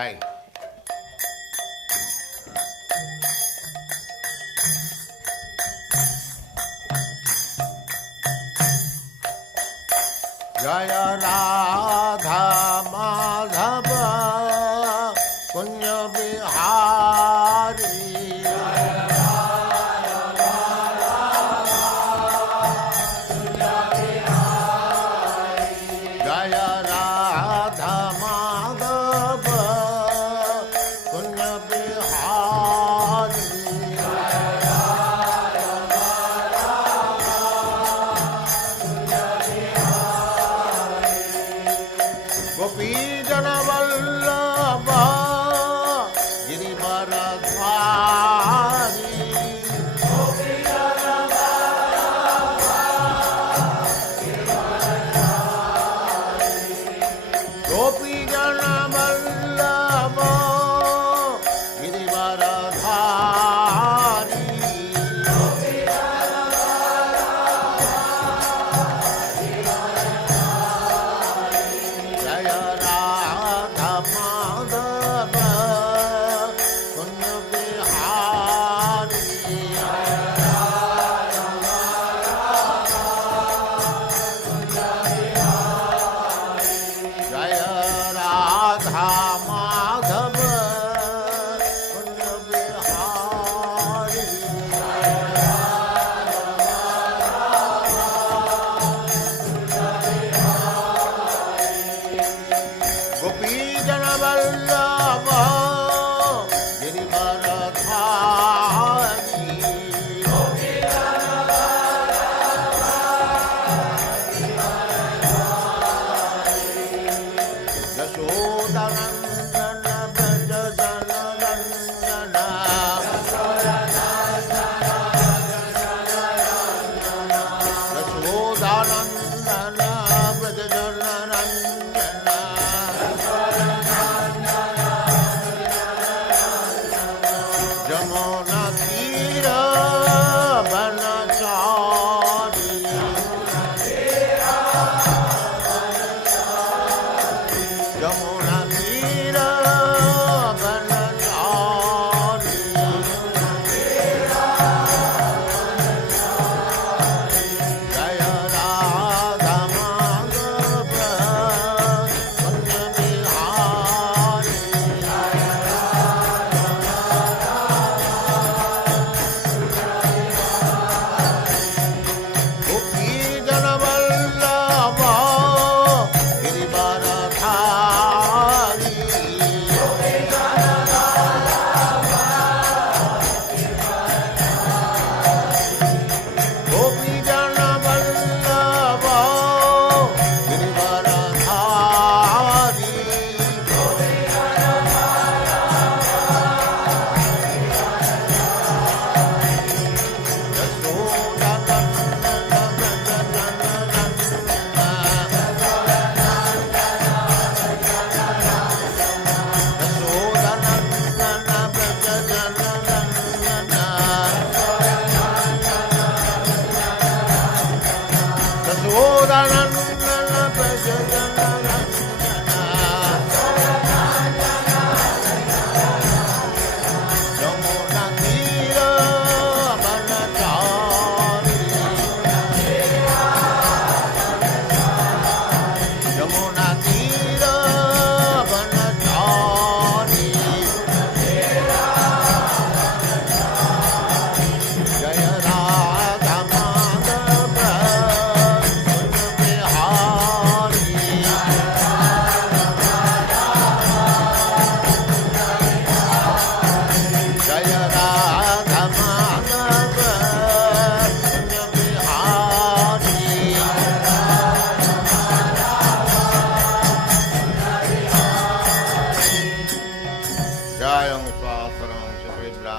થાય. જય રાધા માધવ પુણ્ય બિહારી. જય રાધા માધવ પુણ્ય બિહારી. ગોપીજન વલ્લભ ગિરિવરધારી. ગોપીજન વલ્લભ ગિરિવરધારી. જય રાધા માધવ પુણ્ય બિહારી. જય રાધા માધવ પુણ્ય બિહારી. ગોપીજન વલ્લભ ગિરિવરધારી. યશોદાનંદન બ્રજ જનરંજન. યશોદાનંદન બ્રજ જનરંજન. જમુના તીર વનચારી. જમુના તીર વનચારી. જય રાધા માધવ પુણ્ય બિહારી. જય રાધા માધવ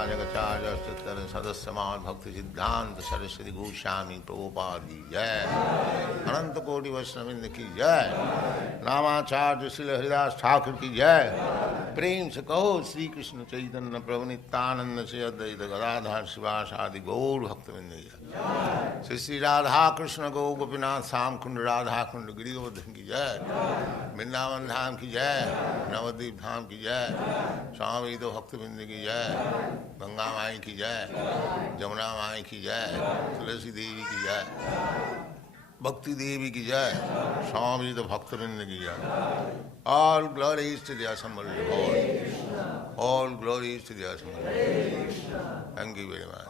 राजगचार्य सदस्यमान भक्ति सिद्धांत सरस्वती गोस्वामी प्रभुपाद की जय। अनंत कोटि वैष्णविंद की जय। नामाचार्य श्री हरिदास ठाकुर की जय। प्रेम से कहो श्री कृष्ण चैतन्य प्रभु नित्यानंद से अद्वैत गदाधर शिवास आदि गौर भक्तविंद की जय। श्री श्री राधा कृष्ण गौ गोपीनाथ श्याम कुंड राधा कुंड गिरि गोवर्धन की जय। वृंदावन धाम की जय। नवद्वीप धाम की जय। स्वामी तो भक्तविंद की जय। गंगा माई की जय। जमुना माई की जय। तुलसी देवी की जय। भक्ति देवी की जय। स्वामी तो भक्तविंद की जय। All glories to the Assembly Lord. All glories to the Assembly. Thank you very much.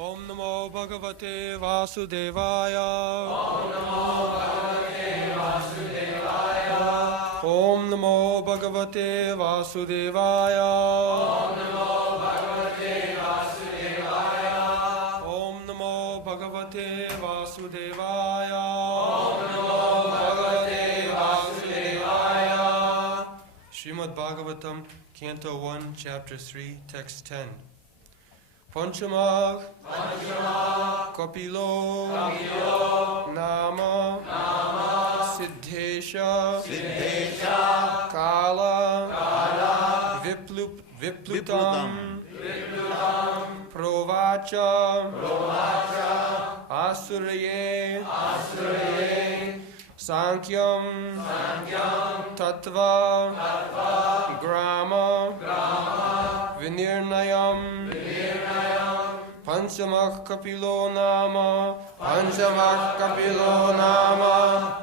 Om Namo Bhagavate Vasudevaya. Om Namo Bhagavate Vasudevaya. Om Namo Bhagavate Vasudevaya. Om Namo Bhagavate Vasudevaya. Om Namo Bhagavate Vasudevaya. Srimad Bhagavatam, Canto 1, Chapter 3, Text 10. Panchamah Kapilo Nama Siddhesha Kala Viplutam Provacha Asuraye Sankyam Tattva Grama Vinirnayam Panchamah Kapilo Nama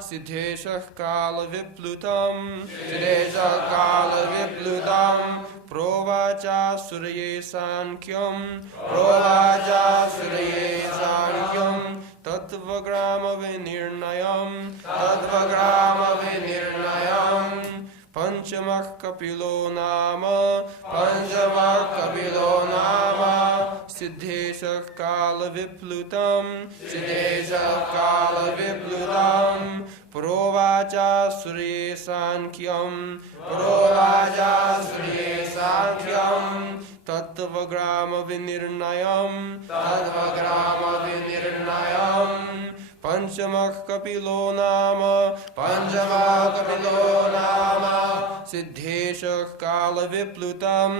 Siddheshah Kala Viplutam Provacha Suraye Sankyam Tattva Grama Vinirnayam Panchamah Kapilo Nama Siddheshah Kala Viplutam Provacha Suraye Sankyam Tattva Grama Vinirnayam Panchamah Kapilo Nama Siddheshah Kala Viplutam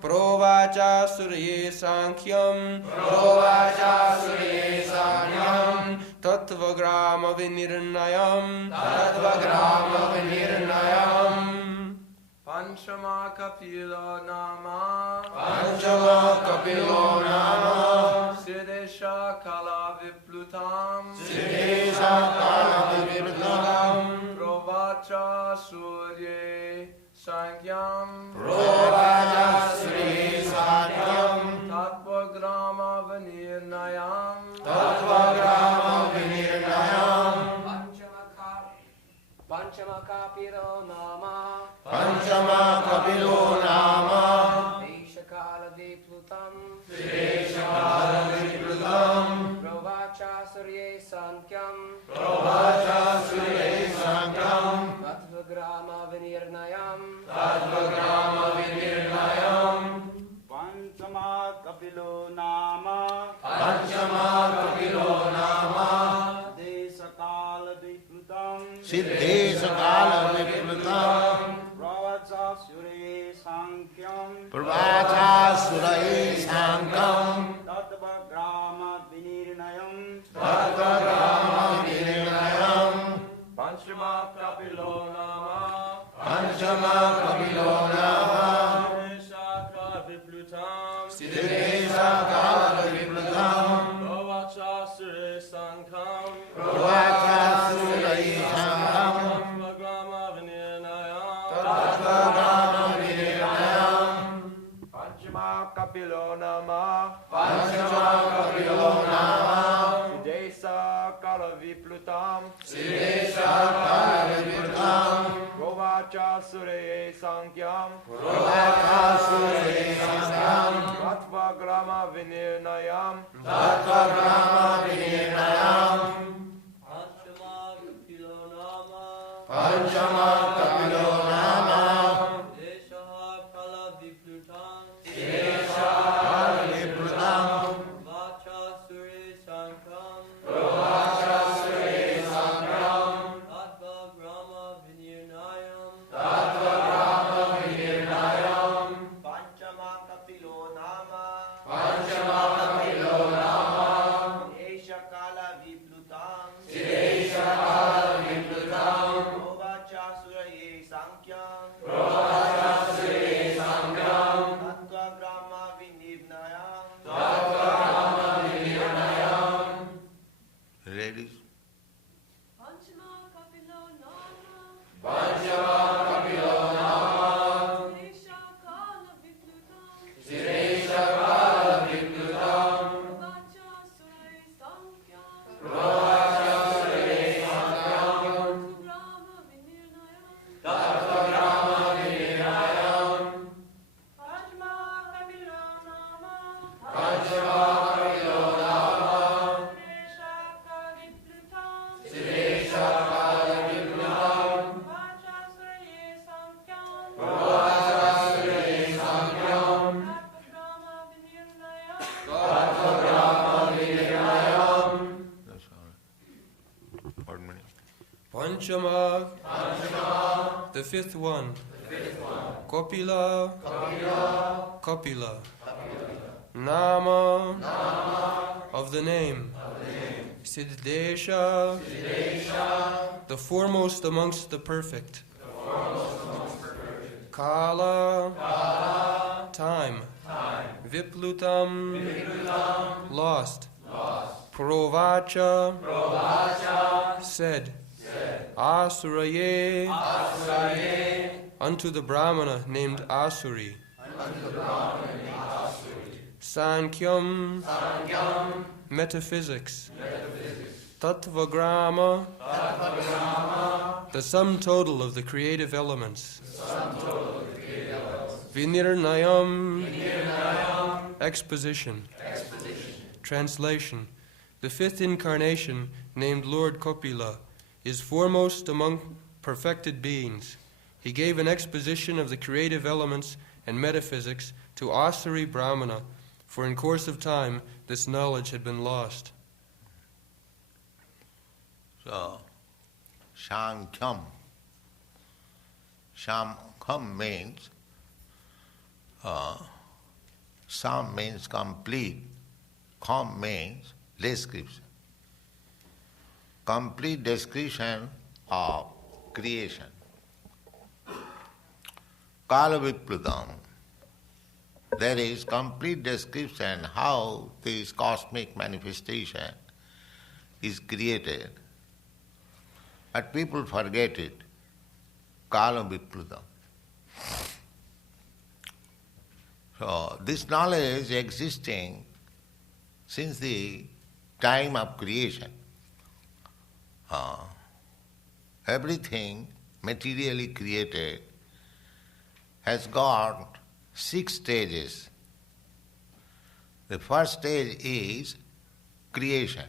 Provacha Suraye Sankyam Tattva Grama Vinirnayam Panchama Kapilo Nama Siddhesha Kala Viplutam Provacha Surye Sankyam Tattva Grama Vinirnayam Panchama Kapilo Nama Siddhesha Kala Viplutam Provacha Surye Sankyam Tattva Grama Vinirnayam Panchama Kapilo Nama Siddhesha Kala Viplutam Provacha Suraye Sankyam Tattva Grama Vinirnayam Panchama Kapilo Nama Siddhesha Kala Viplutam Provacha Surye Sankyam Tattva Grama Vinirnayam Kapilo Nama Panchama Kapilo Nama Sidesa Kalaviplutam Sidesha Kalaviplutam Govacha Sureye Sankyam Provata Sure Sanskam Tattva Grama Vinirnayam Tattva Brahma Vinirnayam Panchama Kapilo Nama Sidesha Kalaviplutam Provata Sure Sanskam Tattva Brahma Vinirnayam Panchama Kapilo Nama Panchama Kapilo Nama Esha Kala Viplutam Sidesha Kalaviplutam Govacha Suraye Sankyam Provata Sure Sanskam Tattva Grama Vinirnayam Tattva Brahma Vinirnayam. Ladies, Panchama Kapilo Nama Sidesha Kalaviplutam Provata Sure Sankyam Tattva Brahma Vinirnayam Panchama Kapilo Nama Sidesha Kalaviplutam Provata Sure Sankyam Tattva Brahma Vinirnayam. that's all. Pardon me. Panchama, the fifth one. Kopila, Kopila. Nama, of the name. Siddhesha, the foremost amongst the perfect. Kala, time. Viplutam, lost. Provacha, said. Asuraye, unto the Brahmana named Asuri. Sankyam, metaphysics. Tattvagrama, the sum total of the creative elements. Vinirnayam, exposition. Translation. The fifth incarnation, named Lord Kopila, is foremost among perfected beings. He gave an exposition of the creative elements and metaphysics to Asuri Brahmana, for in course of time this knowledge had been lost. So, Sankham. Sankham means, Sam means complete, Kham means description. Complete description of creation. Kalaviplutam. There is complete description how this cosmic manifestation is created. But people forget it. Kalaviplutam. So this knowledge existing since the time of creation. Everything materially created has got 6 stages. The first stage is creation,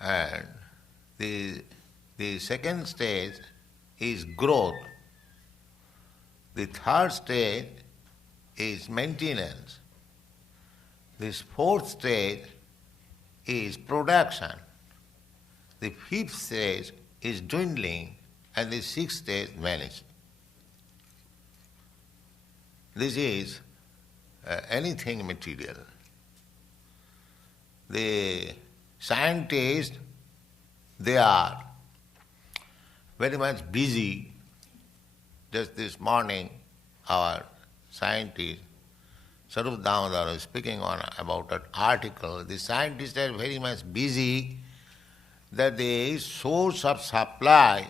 and the second stage is growth. The third stage is maintenance. This fourth stage is production. The fifth stage is dwindling, and the sixth stage vanishes. This is anything material. The scientists, they are very much busy. Just this morning, our scientist, Sarup Damodar, was speaking about an article. The scientists are very much busy that the source of supply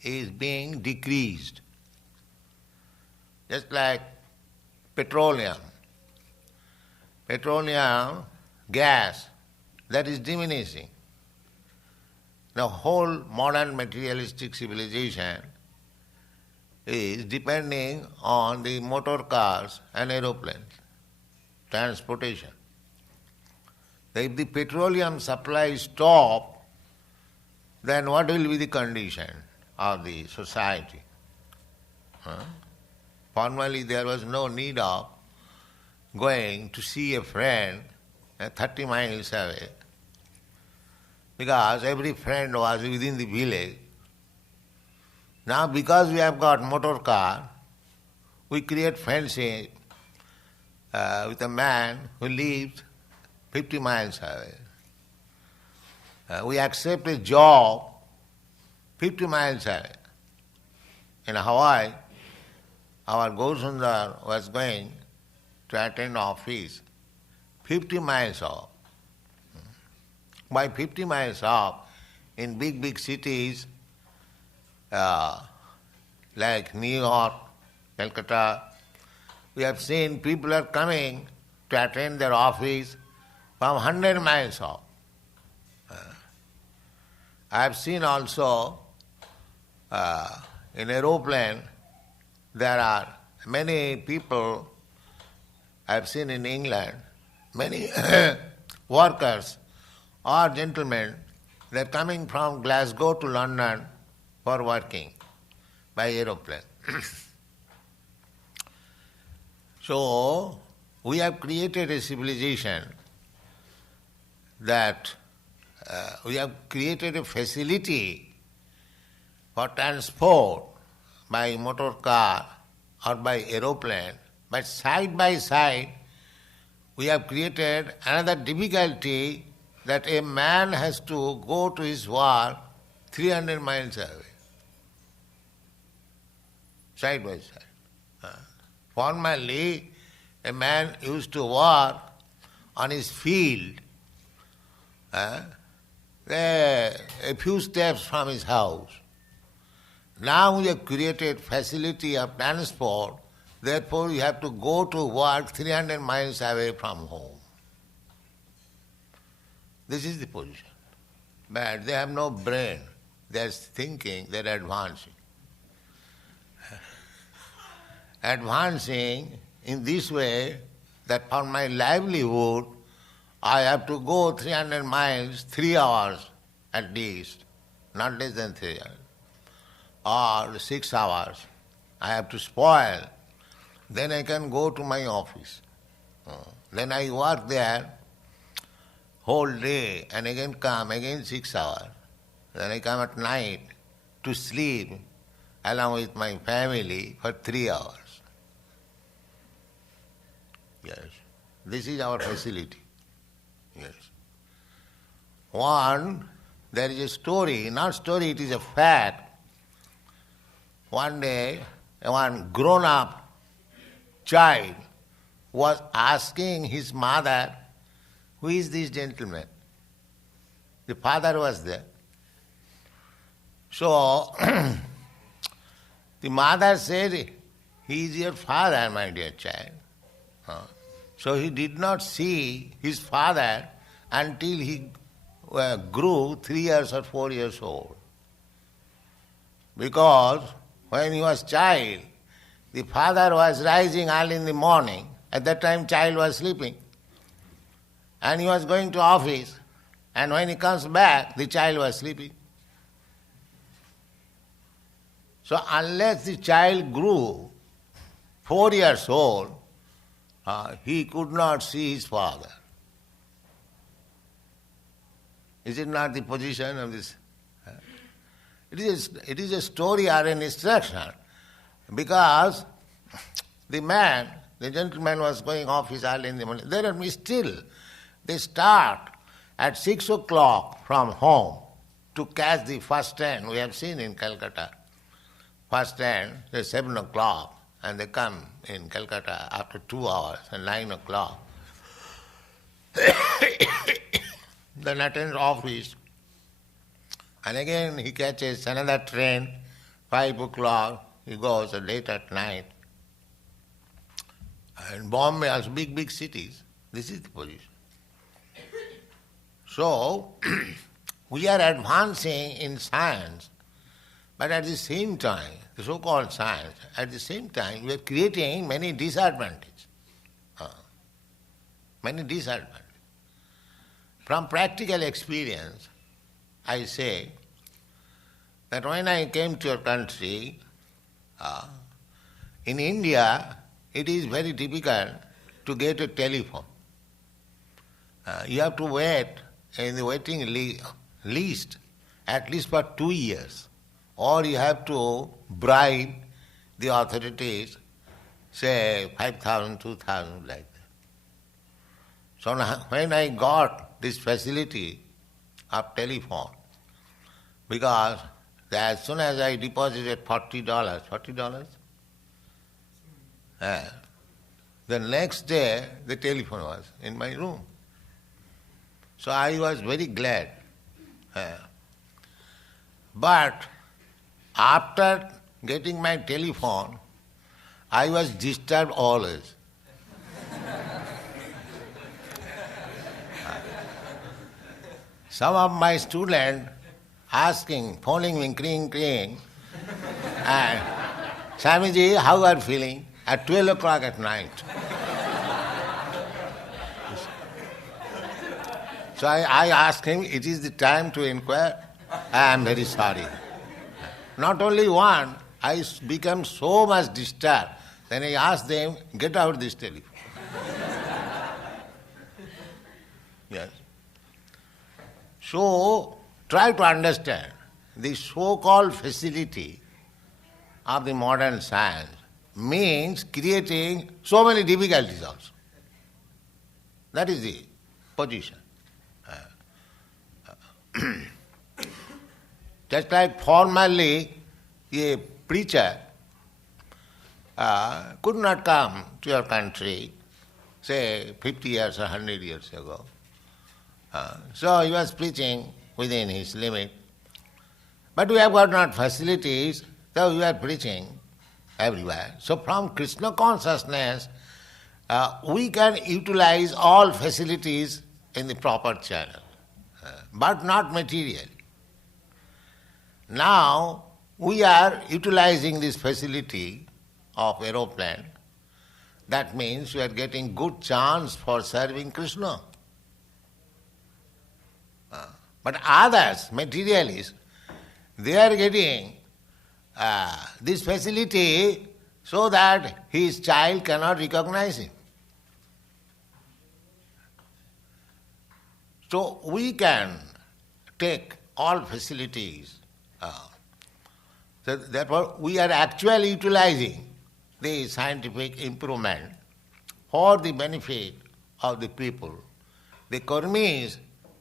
is being decreased. Just like petroleum. Petroleum gas, that is diminishing. The whole modern materialistic civilization is depending on the motor cars and aeroplanes, transportation. If the petroleum supply stop, then what will be the condition of the society? Formerly there was no need of going to see a friend 30 miles away, because every friend was within the village. Now because we have got motor car, we create friendship with a man who lives 50 miles away. We accept a job 50 miles away. In Hawaii, our Gaurasundar was going to attend office 50 miles off. By 50 miles off, in big cities like New York, Calcutta, we have seen people are coming to attend their office from 100 miles off. I have seen also in aeroplane there are many people, I have seen in England, many workers or gentlemen, they are coming from Glasgow to London for working by aeroplane. So, we have created a civilization that we have created a facility for transport by motor car or by aeroplane, but side by side we have created another difficulty that a man has to go to his work 300 miles away, side by side. Formerly, a man used to work on his field, a few steps from his house. Now we have created facility of transport, therefore you have to go to work 300 miles away from home. This is the position. But they have no brain. They are thinking, they are advancing. Advancing in this way that for my livelihood I have to go 300 miles, 3 hours at least, not less than 3 hours, or 6 hours. I have to spoil. Then I can go to my office. Then I work there whole day and again come, again 6 hours. Then I come at night to sleep along with my family for 3 hours. Yes, this is our facility. Yes. One, there is a story, not story, it is a fact. One day, one grown-up child was asking his mother, who is this gentleman? The father was there. So, the mother said, he is your father, my dear child. So he did not see his father until he grew 3 years or 4 years old. Because when he was child, the father was rising early in the morning. At that time, child was sleeping. And he was going to office. And when he comes back, the child was sleeping. So unless the child grew 4 years old, he could not see his father. Is it not the position of this? It is a story or an instruction, because the gentleman was going office early in the morning. There are still, they start at 6 o'clock from home to catch the first train. We have seen in Calcutta, first train is 7 o'clock. And they come in Calcutta after 2 hours at 9 o'clock. Then attends office. And again he catches another train, 5 o'clock. He goes late at night. and Bombay, also big cities, this is the position. So, we are advancing in science, but at the same time, the so-called science, at the same time, we are creating many disadvantages. Many disadvantages. From practical experience, I say that when I came to your country, in India, it is very difficult to get a telephone. You have to wait in the waiting list at least for 2 years, or you have to bribe the authorities, say 5,000, 2,000, like that. So now, when I got this facility of telephone, because as soon as I deposited $40, the next day the telephone was in my room. So I was very glad. But after getting my telephone, I was disturbed always. Some of my students asking, phoning me, cring, and Swamiji, how are you feeling? At 12 o'clock at night. So I asked him, it is the time to inquire. I am very sorry. Not only one, I became so much disturbed. Then I asked them, get out this telephone. Yes. So, try to understand the so-called facility of the modern science means creating so many difficulties also. That is the position. Just like formerly a preacher could not come to your country, say 50 years or 100 years ago. So he was preaching within his limit. But we have got not facilities, so we are preaching everywhere. So from Krishna consciousness, we can utilize all facilities in the proper channel, but not materially. Now, we are utilizing this facility of aeroplane. That means we are getting good chance for serving Krishna. But others, materialists, they are getting this facility so that his child cannot recognize him. So we can take all facilities. So therefore, we are actually utilizing the scientific improvement for the benefit of the people. The karmis,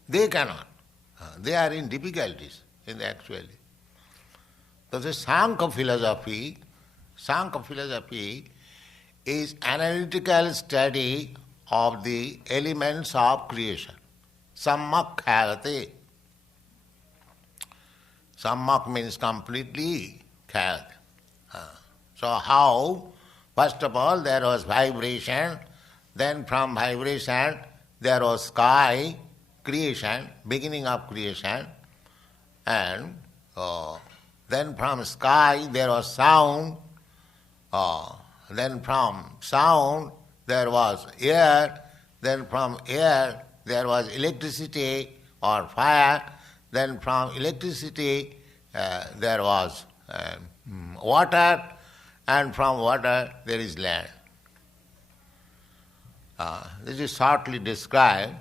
they cannot. They are in difficulties in the actually. So the Sankhya philosophy is analytical study of the elements of creation. Sammak khayate. Sammak means completely khayat. So how? First of all, there was vibration, then from vibration there was sky, creation, beginning of creation, and then from sky there was sound, then from sound there was air, then from air there was electricity or fire, then from electricity there was water, and from water there is land. This is shortly described.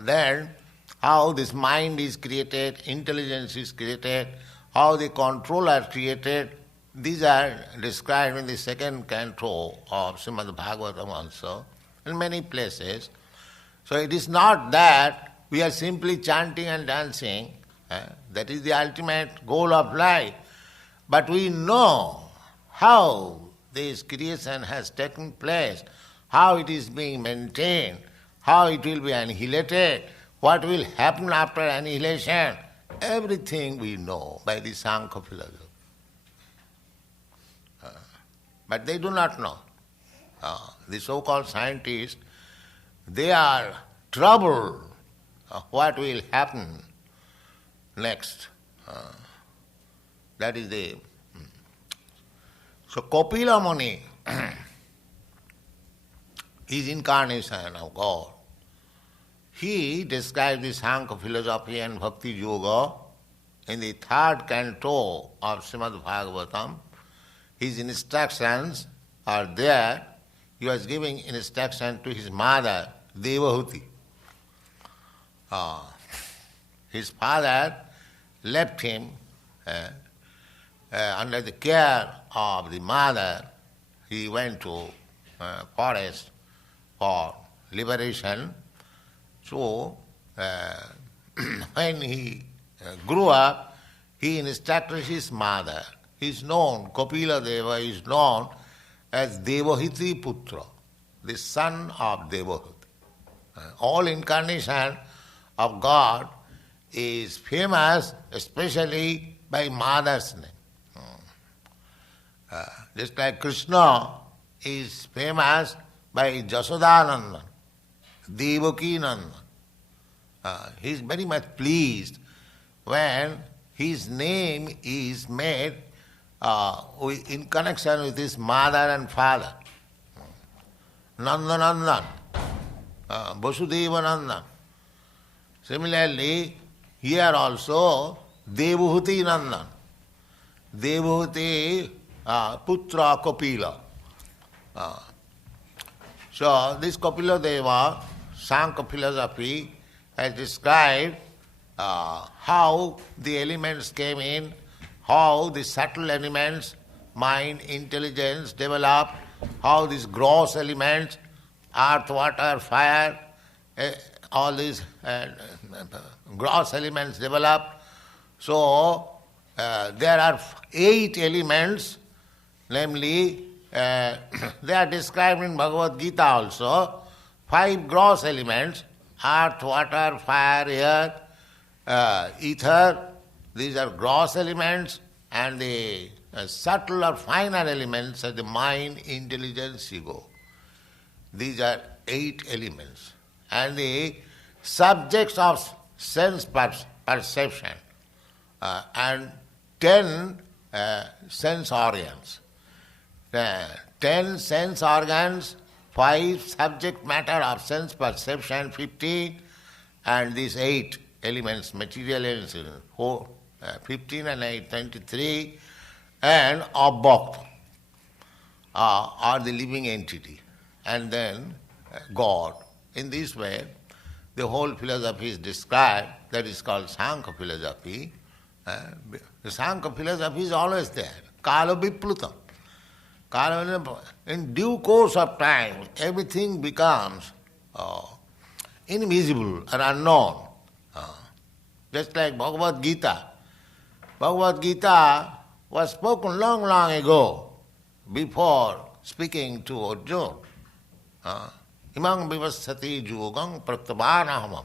Then how this mind is created, intelligence is created, how the control are created, these are described in the second canto of Srimad Bhagavatam also, in many places. So it is not that we are simply chanting and dancing, that is the ultimate goal of life, but we know how this creation has taken place, how it is being maintained, how it will be annihilated, what will happen after annihilation, everything we know by the Sankhya philosophy. But they do not know. The so-called scientists, they are troubled what will happen next. That is the... So Kapila Muni is incarnation of God. He describes the Sankhya philosophy and Bhakti Yoga in the third canto of Srimad Bhagavatam. His instructions are there. He was giving instruction to his mother, Devahuti. His father left him under the care of the mother. He went to forest for liberation. So, when he grew up, he instructed his mother. He is known, Kapila Deva is known as Devahiti Putra, the son of Devahuti. All incarnation of God is famous especially by mother's name. Just like Krishna is famous by Jasodananda, Devaki Nanda. He is very much pleased when his name is made in connection with his mother and father. Nandanandan, Vasudevanandan. Similarly, here also Devahuti Nandan. Devahuti Putra Kapila. So this Kapila Deva, Sankhya philosophy, has described how the elements came in, how the subtle elements, mind, intelligence developed, how these gross elements, earth, water, fire, all these gross elements developed. So there are 8 elements, namely they are described in Bhagavad Gita also, 5 gross elements, earth, water, fire, air, ether. These are gross elements, and the subtle or finer elements are the mind, intelligence, ego. These are 8 elements. And the subjects of sense perception and 10 sense organs. 10 sense organs, 5 subject matter of sense perception, 15, and these 8 elements, material elements, 15 and 8, 23, and Abhakta are the living entity, and then God. In this way, the whole philosophy is described, that is called Sankhya philosophy. The Sankhya philosophy is always there. Kala viplutam. In due course of time, everything becomes invisible or unknown. Just like Bhagavad Gita. Bhagavad Gita was spoken long, long ago, before speaking to Arjuna. Imam vivassati yogam pratyabhanahamam.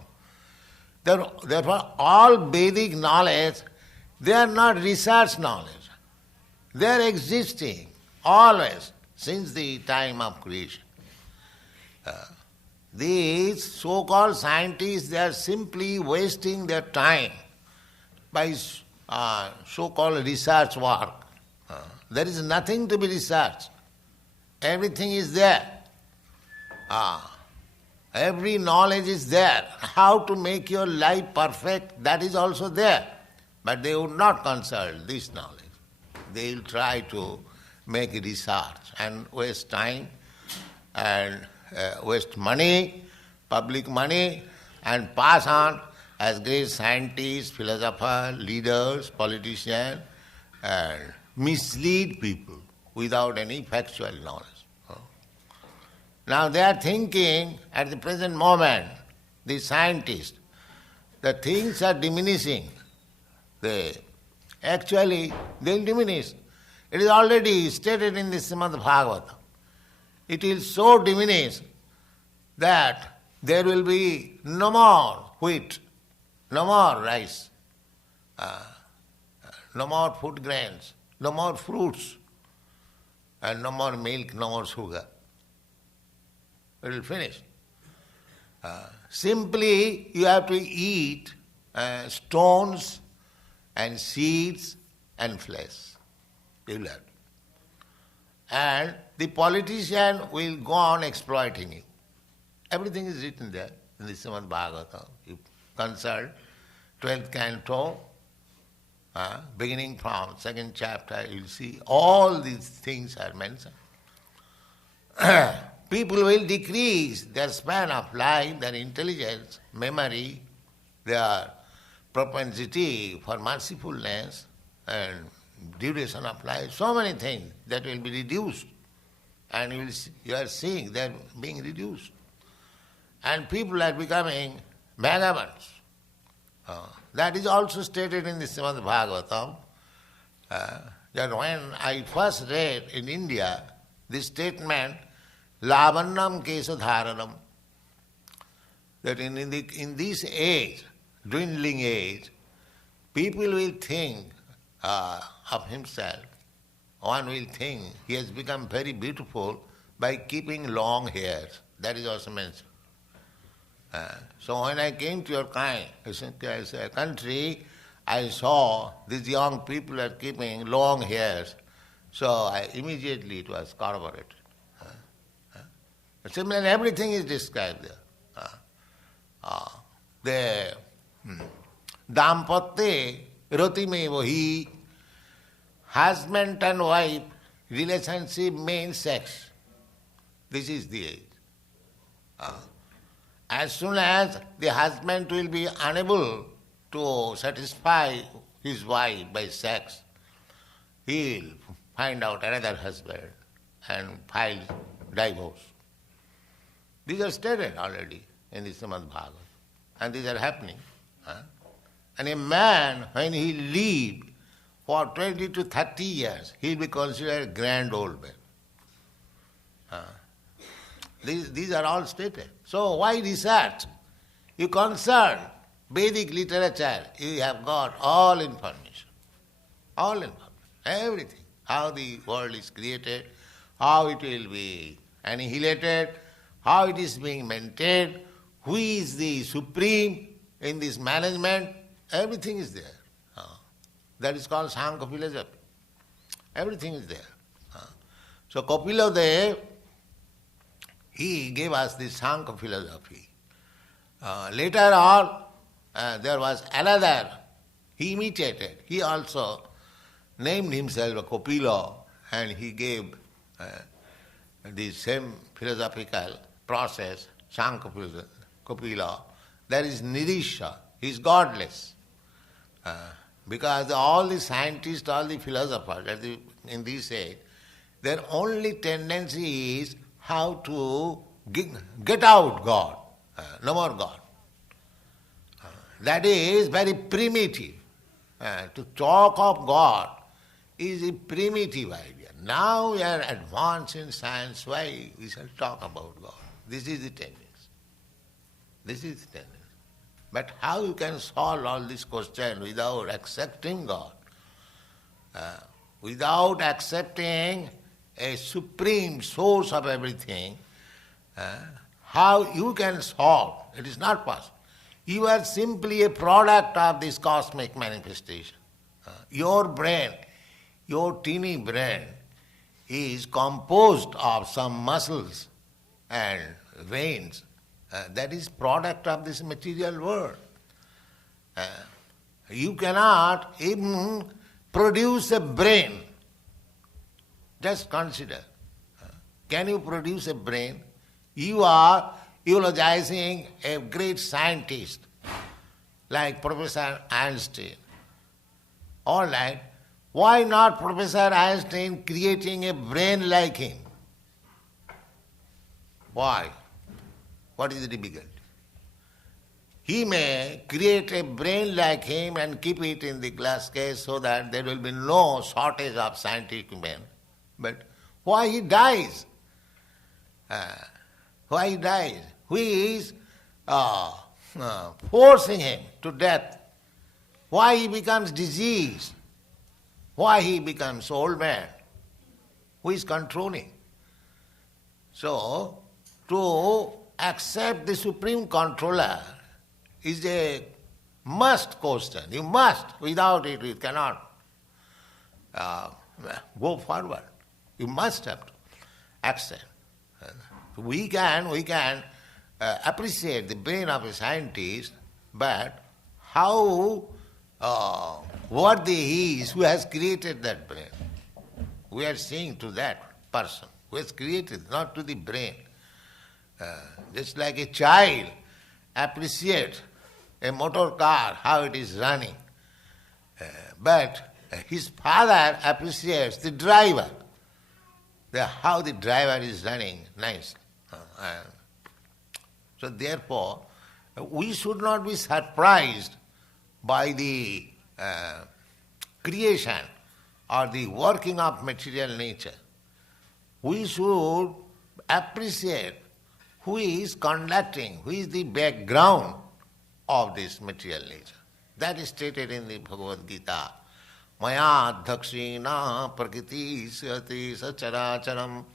Therefore, all Vedic knowledge, they are not research knowledge. They are existing always, since the time of creation. These so-called scientists, they are simply wasting their time by so-called research work. There is nothing to be researched. Everything is there. Every knowledge is there. How to make your life perfect, that is also there. But they would not consult this knowledge. They will try to make research and waste time and waste money, public money, and pass on as great scientists, philosophers, leaders, politicians, and mislead people without any factual knowledge. Now they are thinking at the present moment, the scientists, the things are diminishing. Actually, they will diminish. It is already stated in the Srimad Bhagavatam. It will so diminish that there will be no more wheat, no more rice, no more food grains, no more fruits, and no more milk, no more sugar. it will finish. Simply you have to eat stones and seeds and flesh. You will have to. And the politician will go on exploiting you. Everything is written there in the Srimad Bhagavatam. You consult 12th canto, beginning from 2nd chapter, you will see all these things are mentioned. People will decrease their span of life, their intelligence, memory, their propensity for mercifulness and duration of life, so many things that will be reduced. And you are seeing they are being reduced. And people are becoming vagabonds. That is also stated in the Srimad Bhagavatam, that when I first read in India this statement, Lavannam Kesa Dharanam, that in this age, dwindling age, people will think of himself. One will think he has become very beautiful by keeping long hairs. That is also mentioned. So when I came to your country, I saw these young people are keeping long hairs. So immediately it was corroborated. Similarly, everything is described there. The Dampatte Rotime Vahi, husband and wife relationship means sex. This is the age. As soon as the husband will be unable to satisfy his wife by sex, he will find out another husband and file divorce. These are stated already in the Srimad Bhagavatam, and these are happening. And a man, when he lived for 20 to 30 years, he will be considered a grand old man. These are all stated. So why research? You consult Vedic literature, you have got all information. All information, everything. How the world is created, how it will be annihilated, how it is being maintained, who is the supreme in this management, everything is there. That is called Sankhya philosophy. Everything is there. So Kapila Dev, he gave us this Sankhya philosophy. Later on, there was another, he imitated, he also named himself a Kapila, and he gave the same philosophical process, Sankhya Kapila. There is Nirisha, he is godless. Because all the scientists, all the philosophers in this age, their only tendency is how to get out God, no more God. That is very primitive. To talk of God is a primitive idea. Now we are advanced in science, why we shall talk about God? This is the tendency. This is the tendency. But how you can solve all these questions without accepting God? Without accepting a supreme source of everything, how you can solve? It is not possible. You are simply a product of this cosmic manifestation. Your brain, your teeny brain, is composed of some muscles and veins. That is product of this material world. You cannot even produce a brain. Just consider. Can you produce a brain? You are eulogizing a great scientist like Professor Einstein. All right. Why not Professor Einstein creating a brain like him? Why? What is the difficulty? He may create a brain like him and keep it in the glass case so that there will be no shortage of scientific men. But why he dies? Why he dies? Who is forcing him to death? Why he becomes diseased? Why he becomes old man? Who is controlling? So, to accept the Supreme Controller is a must question. You must. Without it, you cannot go forward. You must have to accept. We can appreciate the brain of a scientist, but how worthy he is who has created that brain. We are seeing to that person who has created, not to the brain. Just like a child appreciates a motor car, how it is running. But his father appreciates the driver, how the driver is running nicely. So therefore, we should not be surprised by the creation or the working of material nature. We should appreciate who is conducting, who is the background of this material nature. That is stated in the Bhagavad Gita. Maya dhakshina prakriti sati sacharacharam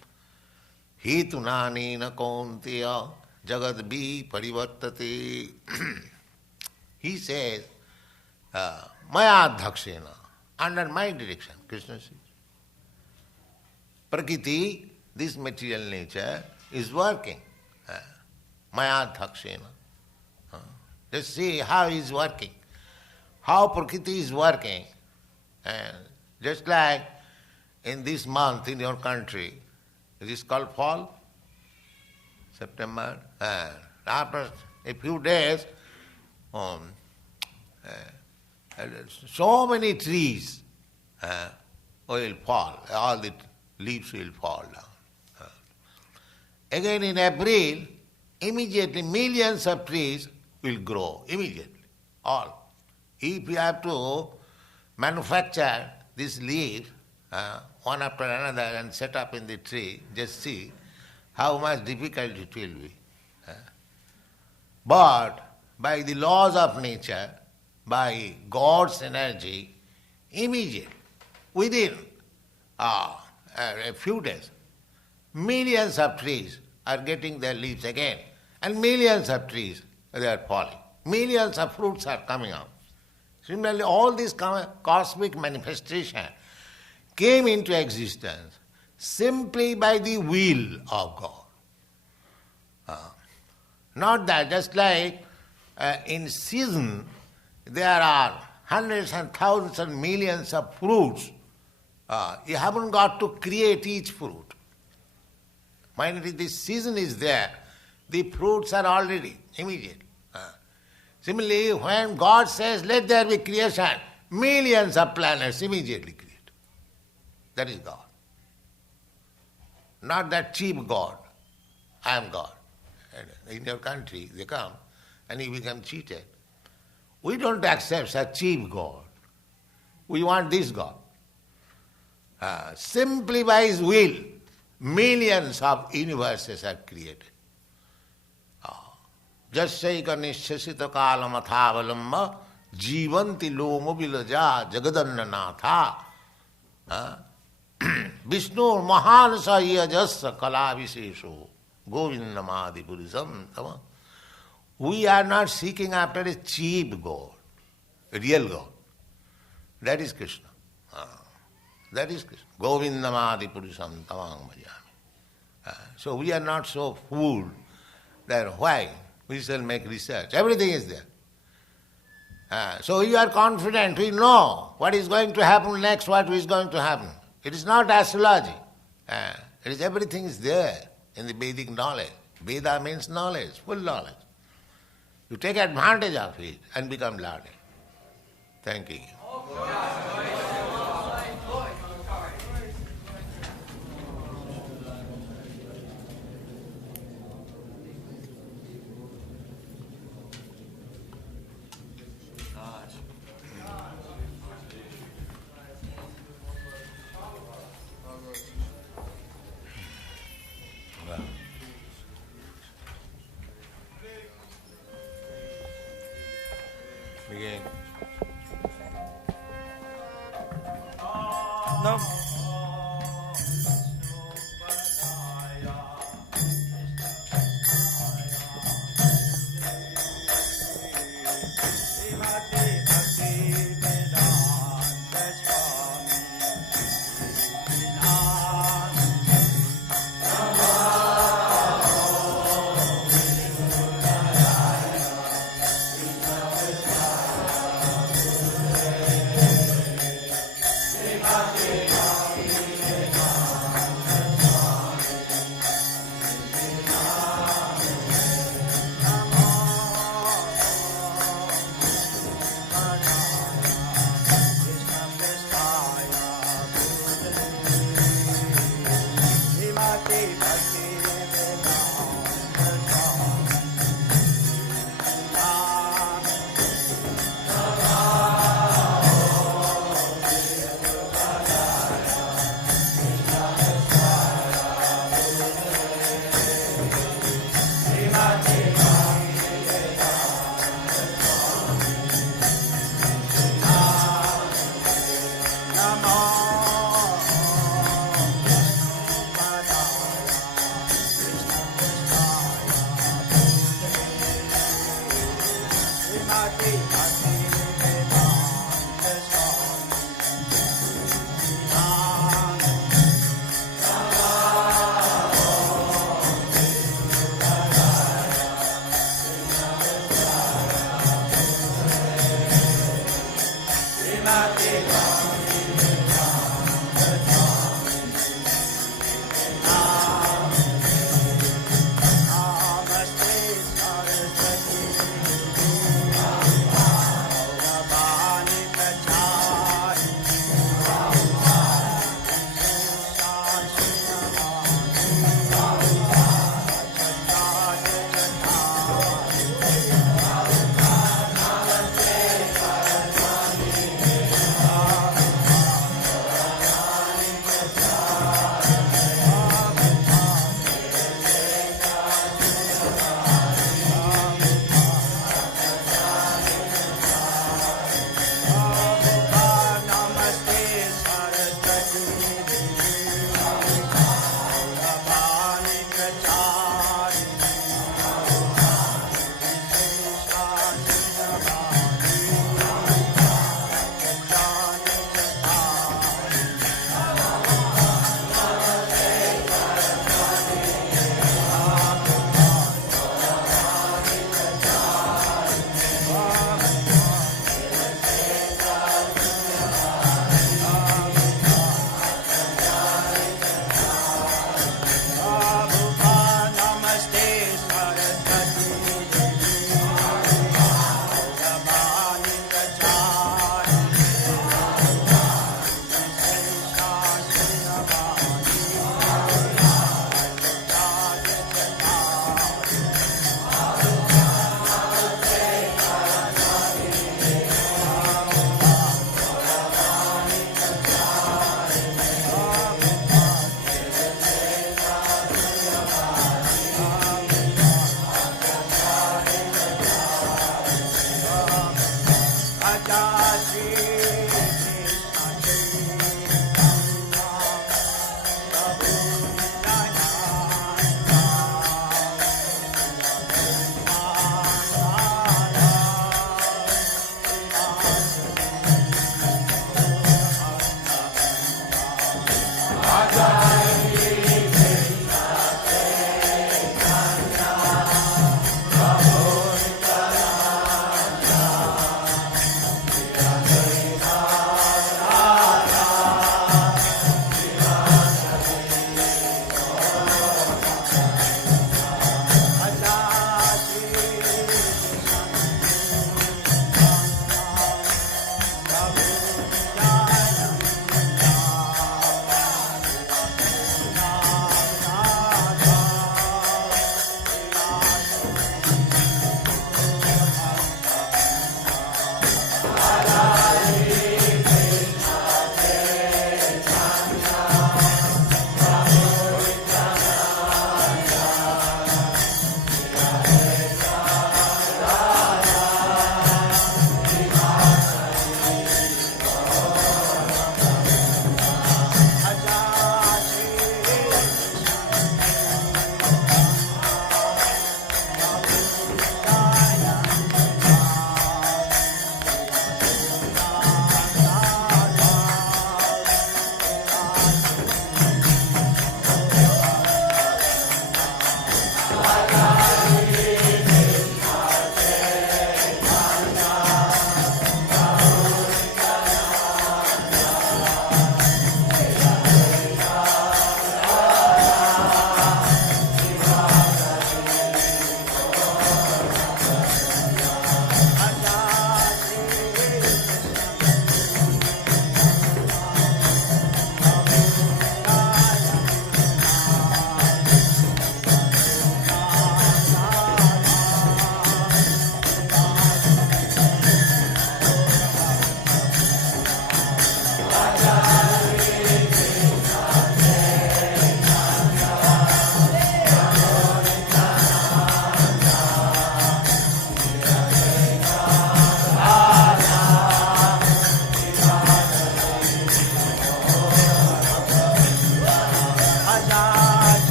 hetunani na kontiya jagadbhi parivartate. He says, Maya dhakshina, under my direction, Krishna says. Prakriti, this material nature, is working. Maya dhakshina. Just see how he is working. How Prakriti is working. And just like in this month in your country, it is called fall, September. And after a few days, so many trees will fall, all the leaves will fall down. Again in April, immediately millions of trees will grow, immediately, all. If you have to manufacture this leaf one after another and set up in the tree, just see how much difficult it will be. But by the laws of nature, by God's energy, immediately, within a few days, millions of trees are getting their leaves again, and millions of trees they are falling. Millions of fruits are coming out. Similarly, all these cosmic manifestation came into existence simply by the will of God. Not that, just like in season, there are hundreds and thousands and millions of fruits. You haven't got to create each fruit. Finally, the season is there. The fruits are already immediate. Similarly, when God says, let there be creation, millions of planets immediately create. That is God. Not that cheap God. I am God. In your country, they come and you become cheated. We don't accept such cheap God. We want this God. Simply by His will, millions of universes are created. Jasyaika nishasita kala mathavalamba jivanti loma vilaja jagadanna natha Vishnu mahanasa yajasa kala visesho govindamadi purisam tama. We are not seeking after a cheap God, a real God. That is Krishna. That is Krishna. Govindamadi purisam tamang bhajami. So we are not so fooled that why? We shall make research. Everything is there. So you are confident, we know what is going to happen next, what is going to happen. It is not astrology. It is everything is there in the Vedic knowledge. Veda means knowledge, full knowledge. You take advantage of it and become learned. Thank you. Begin. Nam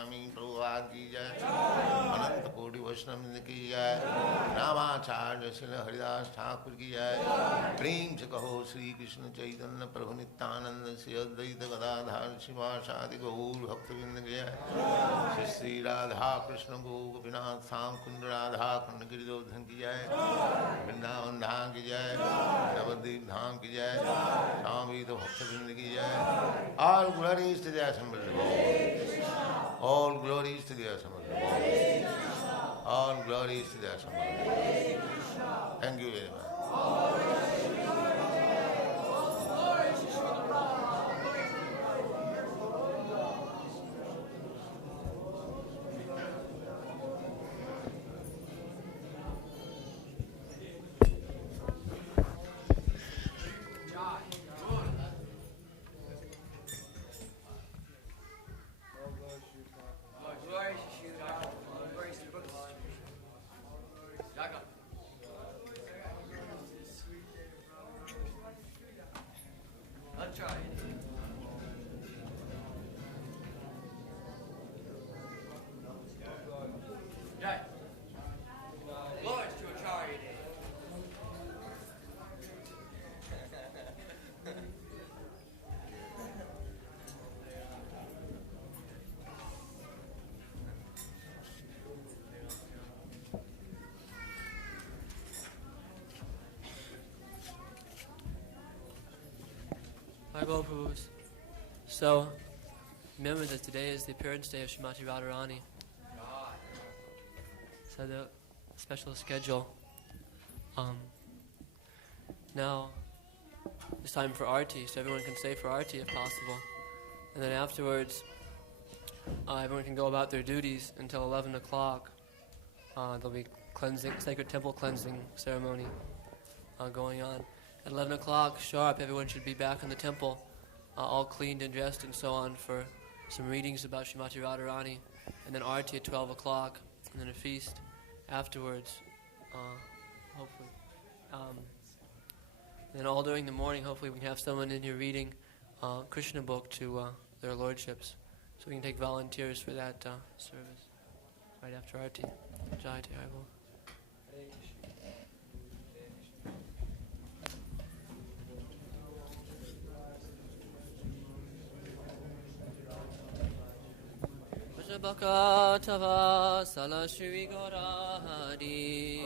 Goswami Prabhupada की जय, अनंत कोटि वैष्णव की जय, रामाचार्य श्री हरिदास ठाकुर की जय। प्रेम से कहो श्री कृष्ण चैतन्य प्रभु नित्यानंद श्री अद्वैत गदाधर शिवासादि गौर भक्तवृंद की जय। श्री श्री राधा कृष्ण गोपीनाथ श्याम कुंड राधा कुंड गिरिधोधन की जय, वृंदावन धाम की जय, नवद्वीप धाम की जय, स्वामी तो भक्तवृंद की जय। All glories to the assembled Lord. All glories to the assembled Lord. All glories to the assembled Lord. Thank you very much. Hi, Prabhus. So, remember that today is the appearance day of Srimati Radharani. So the special schedule. Now, it's time for Arti, so everyone can stay for Arti if possible. And then afterwards, everyone can go about their duties until 11 o'clock. There'll be sacred temple cleansing ceremony going on. At 11 o'clock sharp, everyone should be back in the temple, all cleaned and dressed and so on, for some readings about Srimati Radharani, and then Arti at 12 o'clock, and then a feast afterwards, hopefully. And all during the morning, hopefully we can have someone in here reading Krishna book to their lordships, so we can take volunteers for that service right after Arti. Jai Haribo. Bhakatava Salashri Gorahari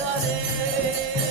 Jai